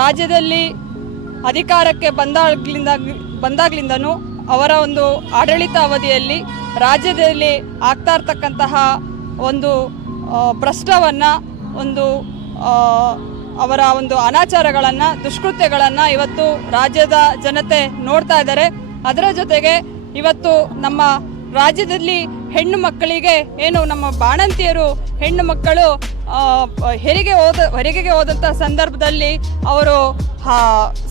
ರಾಜ್ಯದಲ್ಲಿ ಅಧಿಕಾರಕ್ಕೆ ಬಂದಾಗ್ಲಿಂದ, ಬಂದಾಗ್ಲಿಂದನೂ ಅವರ ಒಂದು ಆಡಳಿತ ಅವಧಿಯಲ್ಲಿ ರಾಜ್ಯದಲ್ಲಿ ಆಗ್ತಾ ಇರ್ತಕ್ಕಂತಹ ಒಂದು ಭ್ರಷ್ಟವನ್ನು ಒಂದು ಅವರ ಒಂದು ಅನಾಚಾರಗಳನ್ನು, ದುಷ್ಕೃತ್ಯಗಳನ್ನು ಇವತ್ತು ರಾಜ್ಯದ ಜನತೆ ನೋಡ್ತಾ ಇದ್ದಾರೆ. ಅದರ ಜೊತೆಗೆ ಇವತ್ತು ನಮ್ಮ ರಾಜ್ಯದಲ್ಲಿ ಹೆಣ್ಣು ಮಕ್ಕಳಿಗೆ ಏನು ನಮ್ಮ ಬಾಣಂತಿಯರು ಹೆಣ್ಣು ಮಕ್ಕಳು ಹೆರಿಗೆ ಹೋದ, ಹೆರಿಗೆಗೆ ಹೋದಂಥ ಸಂದರ್ಭದಲ್ಲಿ ಅವರು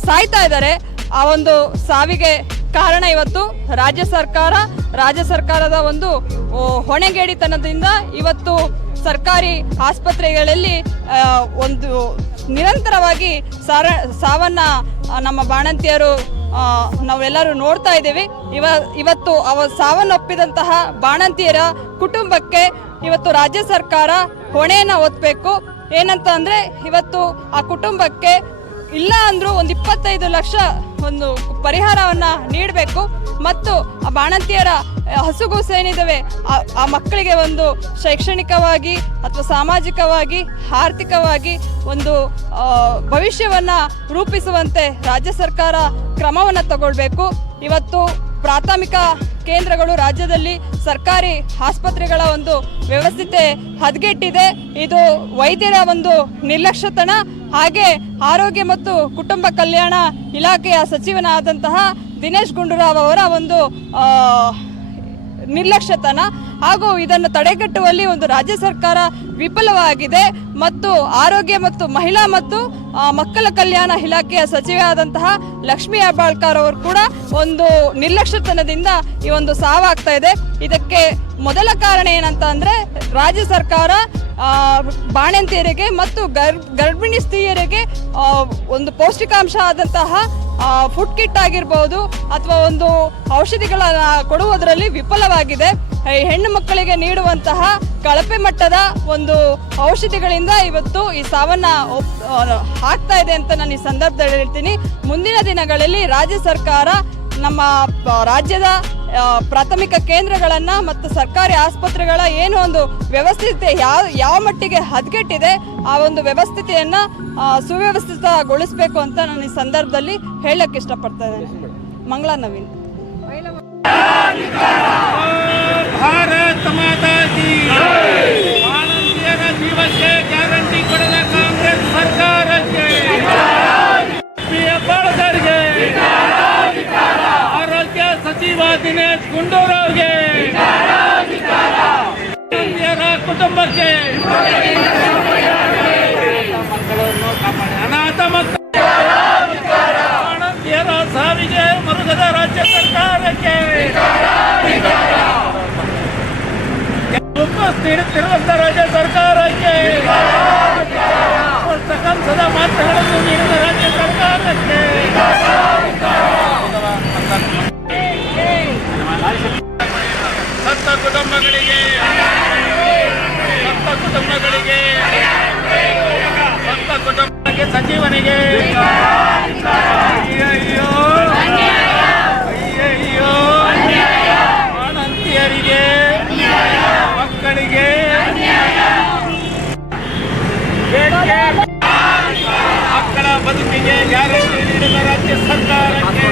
ಸಾಯ್ತಾ ಇದ್ದಾರೆ. ಆ ಒಂದು ಸಾವಿಗೆ ಕಾರಣ ಇವತ್ತು ರಾಜ್ಯ ಸರ್ಕಾರ. ರಾಜ್ಯ ಸರ್ಕಾರದ ಒಂದು ಹೊಣೆಗೇಡಿತನದಿಂದ ಇವತ್ತು ಸರ್ಕಾರಿ ಆಸ್ಪತ್ರೆಗಳಲ್ಲಿ ಒಂದು ನಿರಂತರವಾಗಿ ಸಾರ, ಸಾವನ್ನ ನಮ್ಮ ಬಾಣಂತಿಯರು ನಾವೆಲ್ಲರೂ ನೋಡ್ತಾ ಇದ್ದೀವಿ. ಇವ, ಇವತ್ತು ಅವ ಸಾವನ್ನಪ್ಪಿದಂತಹ ಬಾಣಂತಿಯರ ಕುಟುಂಬಕ್ಕೆ ಇವತ್ತು ರಾಜ್ಯ ಸರ್ಕಾರ ಹೊಣೆಯನ್ನು ಓದಬೇಕು ಏನಂತ ಅಂದರೆ ಇವತ್ತು ಆ ಕುಟುಂಬಕ್ಕೆ ಇಲ್ಲ ಅಂದರೂ ಒಂದು ಇಪ್ಪತ್ತೈದು ಲಕ್ಷ ಒಂದು ಪರಿಹಾರವನ್ನು ನೀಡಬೇಕು. ಮತ್ತು ಆ ಬಾಣಂತಿಯರ ಹಸುಗೂಸು ಏನಿದ್ದಾವೆ ಆ- ಮಕ್ಕಳಿಗೆ ಒಂದು ಶೈಕ್ಷಣಿಕವಾಗಿ ಅಥವಾ ಸಾಮಾಜಿಕವಾಗಿ, ಆರ್ಥಿಕವಾಗಿ ಒಂದು ಭವಿಷ್ಯವನ್ನು ರೂಪಿಸುವಂತೆ ರಾಜ್ಯ ಸರ್ಕಾರ ಕ್ರಮವನ್ನು ತಗೊಳ್ಬೇಕು. ಇವತ್ತು ಪ್ರಾಥಮಿಕ ಕೇಂದ್ರಗಳು ರಾಜ್ಯದಲ್ಲಿ ಸರ್ಕಾರಿ ಆಸ್ಪತ್ರೆಗಳ ಒಂದು ವ್ಯವಸ್ಥಿತೆ ಹದಗೆಟ್ಟಿದೆ. ಇದು ವೈದ್ಯರ ಒಂದು ನಿರ್ಲಕ್ಷ್ಯತನ, ಹಾಗೆ ಆರೋಗ್ಯ ಮತ್ತು ಕುಟುಂಬ ಕಲ್ಯಾಣ ಇಲಾಖೆಯ ಸಚಿವನಾದಂತಹ ದಿನೇಶ್ ಗುಂಡೂರಾವ್ ಅವರ ಒಂದು ನಿರ್ಲಕ್ಷ್ಯತನ ಹಾಗೂ ಇದನ್ನು ತಡೆಗಟ್ಟುವಲ್ಲಿ ಒಂದು ರಾಜ್ಯ ಸರ್ಕಾರ ವಿಫಲವಾಗಿದೆ ಮತ್ತು ಆರೋಗ್ಯ ಮತ್ತು ಮಹಿಳಾ ಮತ್ತು ಮಕ್ಕಳ ಕಲ್ಯಾಣ ಇಲಾಖೆಯ ಸಚಿವೆಯಾದಂತಹ ಲಕ್ಷ್ಮೀ ಹೆಬ್ಬಾಳ್ಕರ್ ಅವರು ಕೂಡ ಒಂದು ನಿರ್ಲಕ್ಷ್ಯತನದಿಂದ ಈ ಒಂದು ಸಾವಾಗ್ತಾ ಇದೆ. ಇದಕ್ಕೆ ಮೊದಲ ಕಾರಣ ಏನಂತ ಅಂದ್ರೆ ರಾಜ್ಯ ಸರ್ಕಾರ ಬಾಣಂತಿಯರಿಗೆ ಮತ್ತು ಗರ್, ಗರ್ಭಿಣಿ ಸ್ತ್ರೀಯರಿಗೆ ಒಂದು ಪೌಷ್ಟಿಕಾಂಶ ಆದಂತಹ ಫುಡ್ ಕಿಟ್ ಆಗಿರ್ಬೋದು ಅಥವಾ ಒಂದು ಔಷಧಿಗಳನ್ನ ಕೊಡುವುದರಲ್ಲಿ ವಿಫಲವಾಗಿದೆ. ಹೆಣ್ಣು ಮಕ್ಕಳಿಗೆ ನೀಡುವಂತಹ ಕಳಪೆ ಮಟ್ಟದ ಒಂದು ಔಷಧಿಗಳಿಂದ ಇವತ್ತು ಈ ಸಾವನ್ನ ಆಗ್ತಾ ಇದೆ ಅಂತ ನಾನು ಈ ಸಂದರ್ಭದಲ್ಲಿ ಹೇಳ್ತೀನಿ. ಮುಂದಿನ ದಿನಗಳಲ್ಲಿ ರಾಜ್ಯ ಸರ್ಕಾರ ನಮ್ಮ ರಾಜ್ಯದ ಪ್ರಾಥಮಿಕ ಕೇಂದ್ರಗಳನ್ನು ಮತ್ತು ಸರ್ಕಾರಿ ಆಸ್ಪತ್ರೆಗಳ ಏನು ಒಂದು ವ್ಯವಸ್ಥಿತ ಯಾವ ಯಾವ ಮಟ್ಟಿಗೆ ಹದಗೆಟ್ಟಿದೆ, ಆ ಒಂದು ವ್ಯವಸ್ಥಿತೆಯನ್ನು ಸುವ್ಯವಸ್ಥಿತಗೊಳಿಸಬೇಕು ಅಂತ ನಾನು ಈ ಸಂದರ್ಭದಲ್ಲಿ ಹೇಳಕ್ಕೆ ಇಷ್ಟಪಡ್ತಾ ಇದ್ದೇನೆ. ಮಂಗಳ ನವೀನ್. ಭಾರತ್ ಮಾತಾ ಕಿ ಬಾಣಂತಿಯರ ಜೀವಕ್ಕೆ ಗ್ಯಾರಂಟಿ ಕೊಡದ ಕಾಂಗ್ರೆಸ್ ಸರ್ಕಾರಕ್ಕೆ. ಪಿ ಹೆಬ್ಬಾಳ್ಕರ್ಗೆ ಆರೋಗ್ಯ ಸಚಿವ ದಿನೇಶ್ ಬಾಣಂತಿಯರ ಕುಟುಂಬಕ್ಕೆ ಮಕ್ಕಳನ್ನು ಕಾಪಾಡಿ ಅನಾಥ ಮಕ್ಕಳು ಬಾಣಂತಿಯರ ಸಾವಿಗೆ ಮರುಗದ ರಾಜ್ಯ ಸರ್ಕಾರಕ್ಕೆ ಉಪಸ್ಥಿತಿರುವಂತ ರಾಜ್ಯ ಸರ್ಕಾರಕ್ಕೆ. ಕಂಸದ ಮಾತುಗಳನ್ನು ನೀಡಿದ ರಾಜ್ಯ ಸರ್ಕಾರಕ್ಕೆ. ಸತ್ತ ಕುಟುಂಬಗಳಿಗೆ. ಸತ್ತ ಕುಟುಂಬಗಳಿಗೆ. ಸತ್ತ ಕುಟುಂಬಕ್ಕೆ ಸಚಿವನಿಗೆ. ಬದುಕಿಗೆ ಗ್ಯಾರಂಟಿ ನೀಡಿದ ರಾಜ್ಯ ಸರ್ಕಾರಕ್ಕೆ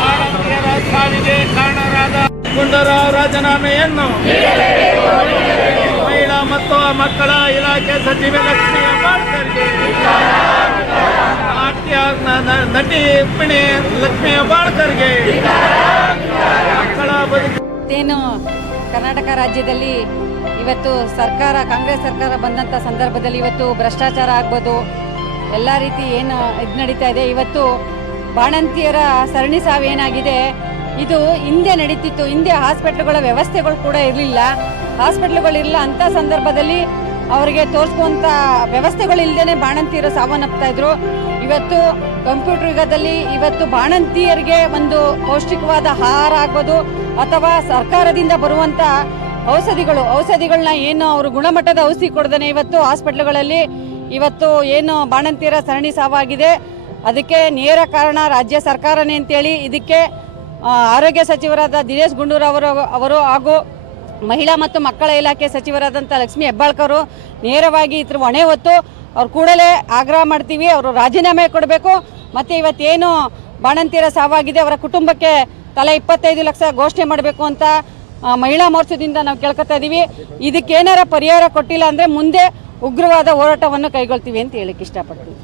ಬಾಣಂತಿಯರ ಸಾವಿಗೆ ಕಾರಣರಾದ ಗುಂಡೂರಾವ್ ರಾಜೀನಾಮೆಯನ್ನು ಮಹಿಳಾ ಮತ್ತು ಮಕ್ಕಳ ಇಲಾಖೆ ಸಚಿವೆ ಲಕ್ಷ್ಮೀ ನ- ನಟಿ ಪಿಣಿ ಲಕ್ಷ್ಮೀ ಹೆಬ್ಬಾಳ್ಕರ್ಗೆ ಮಕ್ಕಳ ಬದುಕು ಕರ್ನಾಟಕ ರಾಜ್ಯದಲ್ಲಿ ಇವತ್ತು ಸರ್ಕಾರ, ಕಾಂಗ್ರೆಸ್ ಸರ್ಕಾರ ಬಂದಂಥ ಸಂದರ್ಭದಲ್ಲಿ ಇವತ್ತು ಭ್ರಷ್ಟಾಚಾರ ಆಗ್ಬೋದು. ಎಲ್ಲ ರೀತಿ ಏನು ಇದು ನಡೀತಾ ಇದೆ. ಇವತ್ತು ಬಾಣಂತಿಯರ ಸರಣಿ ಏನಾಗಿದೆ? ಇದು ಹಿಂದೆ ನಡೀತಿತ್ತು. ಹಿಂದೆ ಹಾಸ್ಪಿಟ್ಲುಗಳ ವ್ಯವಸ್ಥೆಗಳು ಕೂಡ ಇರಲಿಲ್ಲ. ಹಾಸ್ಪಿಟ್ಲುಗಳಿಲ್ಲ ಅಂತ ಸಂದರ್ಭದಲ್ಲಿ ಅವರಿಗೆ ತೋರಿಸ್ಕೊಂತ ವ್ಯವಸ್ಥೆಗಳು ಇಲ್ಲದೇ ಬಾಣಂತಿಯರು ಸಾವನ್ನಪ್ತಾ ಇದ್ರು. ಇವತ್ತು ಕಂಪ್ಯೂಟರ್ ಯುಗದಲ್ಲಿ ಇವತ್ತು ಬಾಣಂತಿಯರಿಗೆ ಒಂದು ಪೌಷ್ಟಿಕವಾದ ಆಹಾರ ಆಗ್ಬೋದು ಅಥವಾ ಸರ್ಕಾರದಿಂದ ಬರುವಂತ ಔಷಧಿಗಳು. ಔಷಧಿಗಳನ್ನ ಏನು ಅವರು ಗುಣಮಟ್ಟದ ಔಷಧಿ ಕೊಡ್ದೇ ಇವತ್ತು ಹಾಸ್ಪಿಟ್ಲುಗಳಲ್ಲಿ ಇವತ್ತು ಏನು ಬಾಣಂತೀರ ಸರಣಿ ಸಾವಾಗಿದೆ. ಅದಕ್ಕೆ ನೇರ ಕಾರಣ ರಾಜ್ಯ ಸರ್ಕಾರನೇ ಅಂತೇಳಿ ಇದಕ್ಕೆ ಆರೋಗ್ಯ ಸಚಿವರಾದ ದಿನೇಶ್ ಅವರು ಅವರು ಹಾಗೂ ಮಹಿಳಾ ಮತ್ತು ಮಕ್ಕಳ ಇಲಾಖೆ ಸಚಿವರಾದಂಥ ಲಕ್ಷ್ಮೀ ಹೆಬ್ಬಾಳ್ಕರು ನೇರವಾಗಿ ಇದ್ರ ಹೊಣೆ ಹೊತ್ತು ಅವ್ರು ಕೂಡಲೇ ಆಗ್ರಹ ಮಾಡ್ತೀವಿ, ಅವರು ರಾಜೀನಾಮೆ ಕೊಡಬೇಕು. ಮತ್ತು ಇವತ್ತೇನು ಬಾಣಂತೀರ ಸಾವಾಗಿದೆ, ಅವರ ಕುಟುಂಬಕ್ಕೆ ತಲಾ ಇಪ್ಪತ್ತೈದು ಲಕ್ಷ ಘೋಷಣೆ ಮಾಡಬೇಕು ಅಂತ ಮಹಿಳಾ ಮೋರ್ಚಾದಿಂದ ನಾವು ಕೇಳ್ಕೊತಾ ಇದ್ದೀವಿ ಇದಕ್ಕೇನಾರ ಪರಿಹಾರ ಕೊಟ್ಟಿಲ್ಲ ಅಂದರೆ ಮುಂದೆ ಉಗ್ರವಾದ ಹೋರಾಟವನ್ನು ಕೈಗೊಳ್ತೀವಿ ಅಂತ ಹೇಳಿಕ್ಕೆ ಇಷ್ಟಪಡ್ತೀವಿ